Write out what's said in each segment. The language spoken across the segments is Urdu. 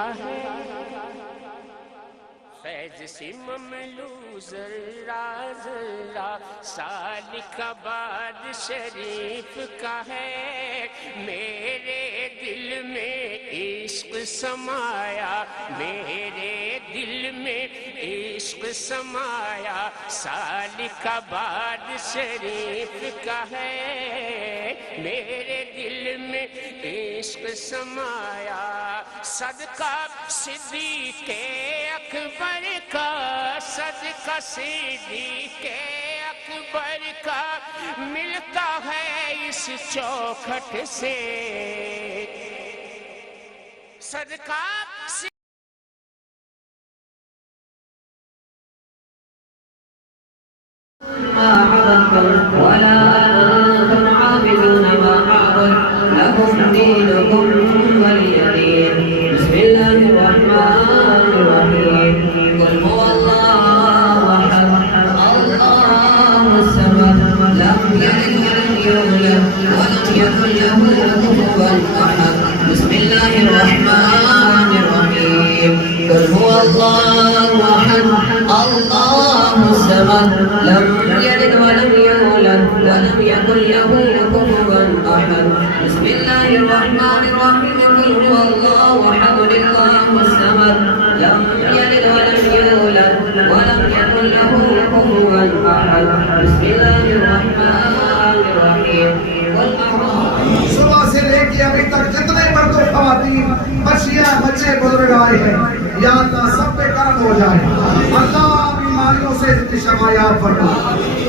کا ہے فیض سی مملو ذرہ ذرہ سالک آباد شریف کا ہے میرے دل میں عشق سمایا میرے دل میں عشق سمایا سالک آباد شریف کا ہے میرے دل میں عشق سمایا صدقہ صدیق اکبر کا صدقہ صدیق اکبر کا ملتا ہے اس چوکھٹ سے صدقہ ولا أنتم عابدون ما أعبد لكم دينكم ولي دين بسم الله الرحمن الرحيم قل هو الله أحد الله الصمد لم يلد ولم يولد ولم يكن له كفوا أحد بسم الله الرحمن الرحيم قل هو الله أحد الله الصمد لم يلد ولم يولد ولم يكن له كفوا أحد بسم الله الرحمن الرحيم قل هو الله أحد الله الصمد لم يلد ولم يولد ولم يكن له كفوا أحد بسم الله الرحمن الرحيم قل صبح سے لے کے ابھی تک جتنے مرد و خواتین بچیاں بچے بزرگ آئے ہیں یا اللہ سب پہ کرم ہو جائے اللہ بیماریوں سے شفایاب فرما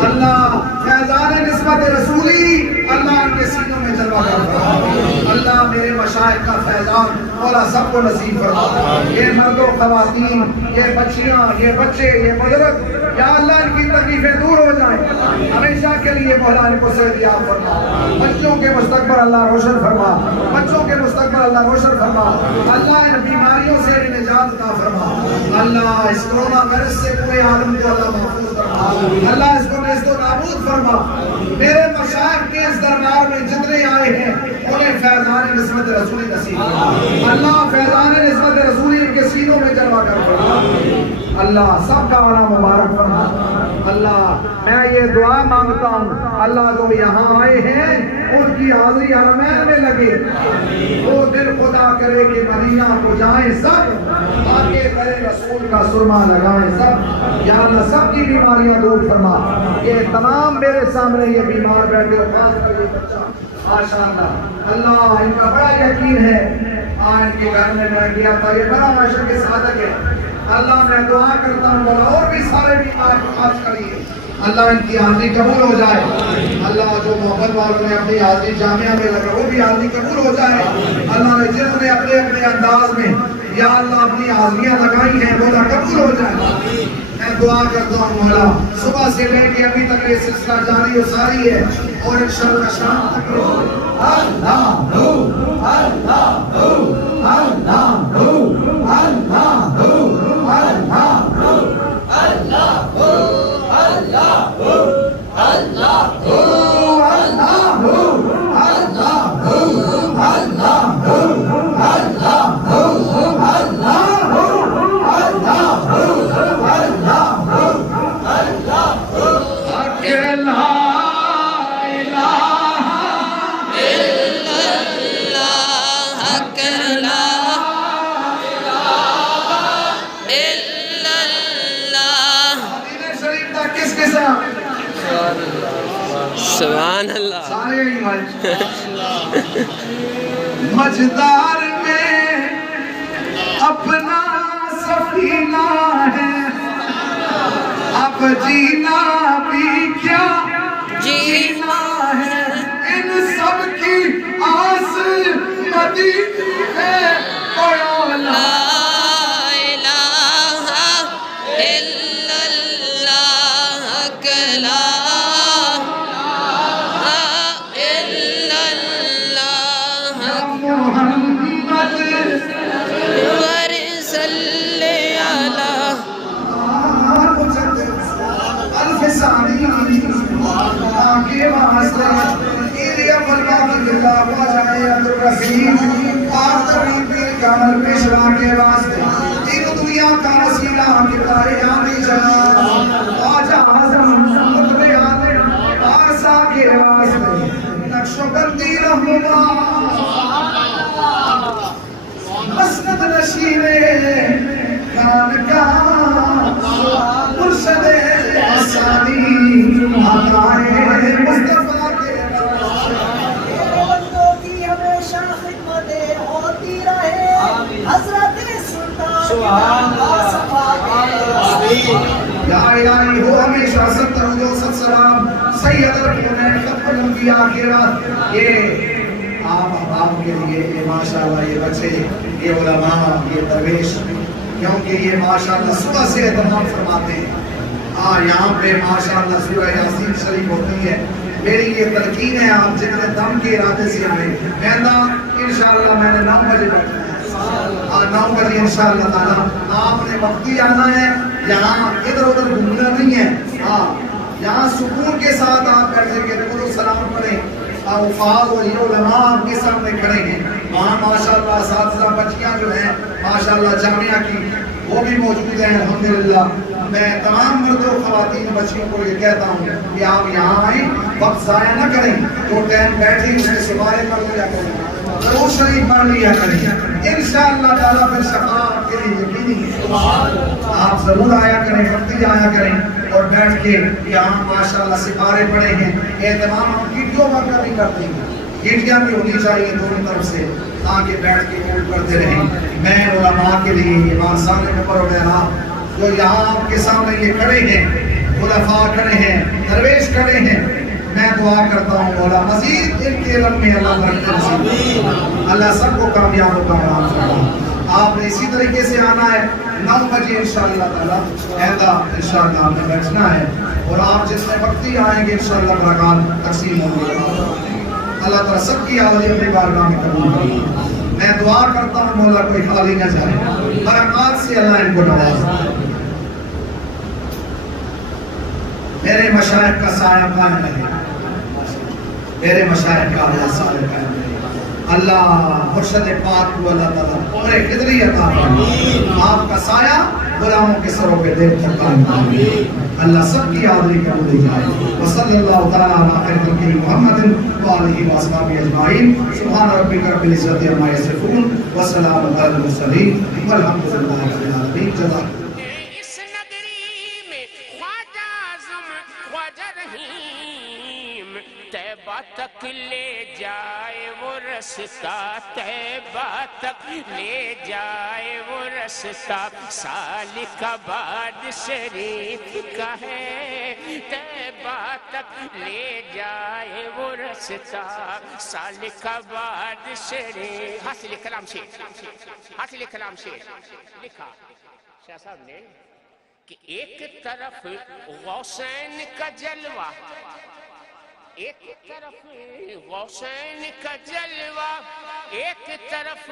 اللہ فیضان نسبت رسولی اللہ ان کے سینوں میں جلوہ فرما اللہ میرے مشائخ کا فیضان مولا سب کو نصیب فرما یہ مرد و خواتین یہ بچیاں یہ بچے یہ بزرگ یا اللہ ان کی تکلیفیں دور ہو جائیں ہمیشہ کے لیے مولا ان کو صحتیاب فرما بچوں کے مستقبل اللہ روشن فرما بچوں کے مستقبل اللہ روشن فرما اللہ ان بیماریوں سے نجات عطا فرما اللہ اس کرونا وائرس سے پورے عالم کو اللہ محفوظ فرما اللہ اس کو نیست و نابود فرما میرے مشائخ کے اس دربار میں جتنے آئے ہیں انہیں فیضان نسبت رسولی نصیب فرما اللہ فیضان نسبت رسولی ان کے سینوں میں جلوہ کر فرما اللہ سب کا آنا مبارک فرما اللہ میں یہ دعا مانگتا ہوں اللہ جو یہاں آئے ہیں ان کی حاضری حرمین میں لگے وہ دل خدا کرے کہ مدینہ کو جائیں سب آگے کرے رسول کا سرما لگائیں سب یا اللہ سب کی بیماریاں دور فرما یہ تمام میرے سامنے یہ بیمار بیٹھے خاص کر یہ بچہ ماشاءاللہ اللہ ان کا بڑا یقین ہے ان کے گھر میں بیٹھ گیا تھا یہ بڑا عاشق صادق ہے اللہ میں دعا کرتا ہوں بولا اور بھی سارے بیمار خاص کریے اللہ ان کی حاضری قبول ہو جائے اللہ جو محمد والوں نے اپنی حاضری جامعہ میں لگا وہ بھی حاضری قبول ہو جائے اللہ نے جس نے اپنے اپنے انداز میں یا اللہ اپنی حاضریاں لگائی ہیں وہ قبول ہو جائے میں دعا کرتا ہوں مولا صبح سے لے کے ابھی تک یہ سلسلہ جاری و ساری ہے اور انشاءاللہ شام تک اللہ ہو اللہ ہو اللہ ہو اللہ ہو اللہ ہو اللہ ہو اللہ ہو اللہ ہو اللہ ہو اللہ ہو اللہ ہو اللہ ہو اللہ ہو اللہ ہو اللہ ہو اللہ ہو اکیلا الہ الا اللہ اکیلا سبحان اللہ سارے مجدار میں اپنا سفینہ ہے اب جینا بھی کیا جینا ہے ان سب کی آس مدینہ ہے کوئی لا پیشوا کے رہنما مسند نشین خانقاہ مرشد ثانی آقائے مصطفیٰ کے بندوں کی ہمیشہ خدمت ہوتی رہے حضرت سلطان یا الہی ہو ہمیشہ ستر و سلام سید القرآن ختم الانبیاء آخرات یہ آپ کے لیے یہ ماشاءاللہ یہ بچے یہ علماء یہ درویش کیونکہ یہ ماشاءاللہ صبح سے اہتمام فرماتے ہیں یہاں پہ ماشاءاللہ سورہ یاسین شریف ہوتی ہے میری یہ تلقین ہے آپ جتنے دم کے ارادے سے آئے انشاءاللہ میں نے 9 بجے بیٹھنا ہے 9 بجے انشاءاللہ تعالیٰ آپ نے وقتی آنا ہے یہاں ادھر ادھر گھومنا نہیں ہے یہاں سکون کے ساتھ آپ بیٹھیں گے درود و سلام پڑھیں وفاق و علماء آپ کے سامنے کھڑے ہیں وہاں ماشاءاللہ اساتذہ بچیاں جو ہیں ماشاءاللہ جامعہ کی وہ بھی موجود ہیں الحمدللہ میں تمام مرد و خواتین بچیوں کو یہ کہتا ہوں کہ آپ یہاں آئیں وقت ضائع نہ کریں جو ٹائم بیٹھی اس کے سوارے پڑھ لیا کریں ضرور شریف پڑھ لیا کریں انشاءاللہ تعالیٰ پھر شفاعت کے لیے یقینی ہے آپ ضرور آیا کریں وقتی آیا کریں اور بیٹھ کے یہاں ماشاءاللہ سپارے پڑے ہیں اہتمام ہم گیٹیوں پر کبھی کرتے ہیں گیٹیاں بھی ہونی چاہیے دونوں طرف سے تاکہ بیٹھ کے قبول کرتے رہیں میں علماء کے لیے امام صالح نمبر وغیرہ جو یہاں آپ کے سامنے یہ کھڑے ہیں خلفاء کھڑے ہیں درویش کھڑے ہیں میں دعا کرتا ہوں مولا مزید ان کے علم میں اللہ برکت نصیب اللہ سب کو کامیاب و کامیاب فرمائے آپ نے اسی طریقے سے آنا ہے 9 بجے انشاءاللہ تعالیٰ عہدہ انشاءاللہ آپ نے بیٹھنا ہے اور آپ جس میں وقتی آئیں گے انشاءاللہ برکات تقسیم ہوں گے اللہ تعالیٰ سب کی حاضری اپنی بارگاہ میں قبول کرے میں دعا کرتا ہوں مولا کوئی خالی نہ جائے برکات سے اللہ ان کو نوازے میرے مشائخ کا سایہ قائم رہے میرے مشائخ کا اللہ سایہ قائم رہے اللہ مرشد پاک کو اللہ تعالیٰ عمر خضری عطا فرمائے آپ کا سایہ غلاموں کے سروں پہ دیر تک قائم رہے اللہ سب کی حاضری قبول جائے وصلی اللہ تعالیٰ علی خیر خلقہ محمد وآلہ وصحبہ اجمعین سبحان ربک رب العزت عما یصفون وسلام علی المرسلین والحمد للہ رب العالمین جزاک طیبہ تک لے جائے وہ رستہ طیبہ تک لے جائے وہ رستہ سالک آباد شریف کا ہے طیبہ تک لے جائے وہ رستہ سالک آباد شریف حاصل کلام شیخ لکھا شاہ صاحب نے کہ ایک طرف غوثین کا جلوہ ایک طرف غوثین کا جلوہ ایک طرف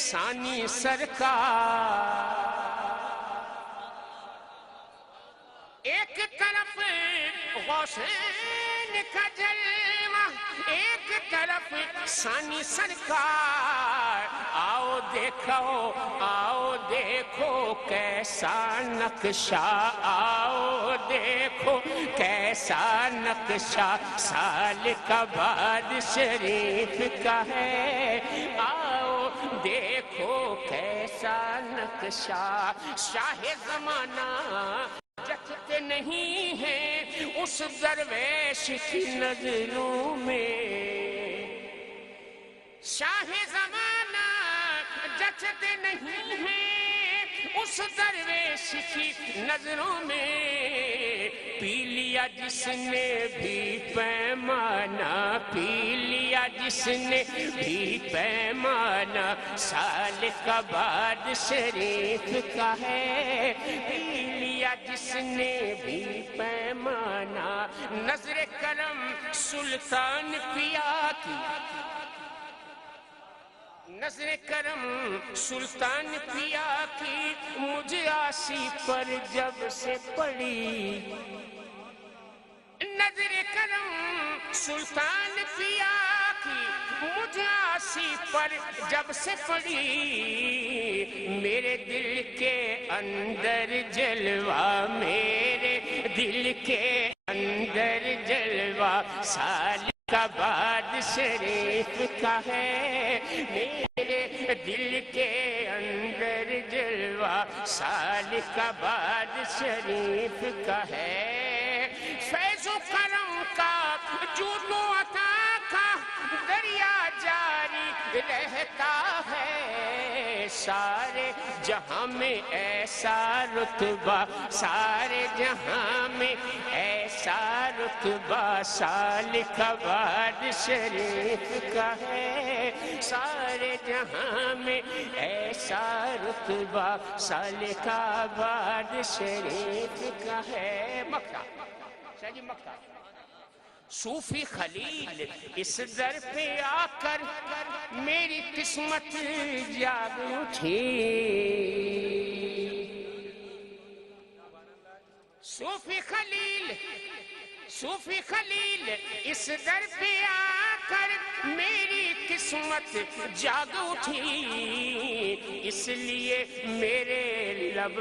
ثانی سرکار ایک طرف غوثین کا جلوہ ایک طرف ثانی سرکار آؤ دیکھو کیسا نقشہ آؤ دیکھو کیسا نقشہ سالک آباد شریف کا ہے آؤ دیکھو کیسا نقشہ شاہ زمانہ جچتے نہیں ہیں اس درویش کی نظروں میں شاہ زمانہ جچتے نہیں ہیں اس درویش کی نظروں میں پی لیا جس نے بھی پیمانہ پی لیا جس نے بھی پیمانہ سالک آباد شریف کا ہے پی لیا جس نے بھی پیمانہ نظر کرم سلطان پیا کی نظر کرم سلطان پیا کی مجھے آسی پر جب سے پڑی نظر کرم سلطان پیا کی مجھے آسی پر جب سے پڑی میرے دل کے اندر جلوہ میرے دل کے اندر جلوہ سالک سالکاباد شریف کا ہے، میرے دل کے اندر جلوہ سالکاباد شریف کا ہے، فیض و کرم کا جود و عطا کا دریا جاری رہتا ہے، سارے جہاں میں ایسا رتبہ، سارے جہاں میں ایسا رتبہ سالکاباد شریف کا ہے، سارے جہاں میں ایسا رتبہ سالکاباد شریف کا ہے۔ مکہ شاہ جی مکہ صوفی خلیل اس در پہ آ کر میری قسمت جاگ اٹھی، صوفی خلیل اس در پہ آ کر میری قسمت جاگ اٹھی، اس لیے میرے لب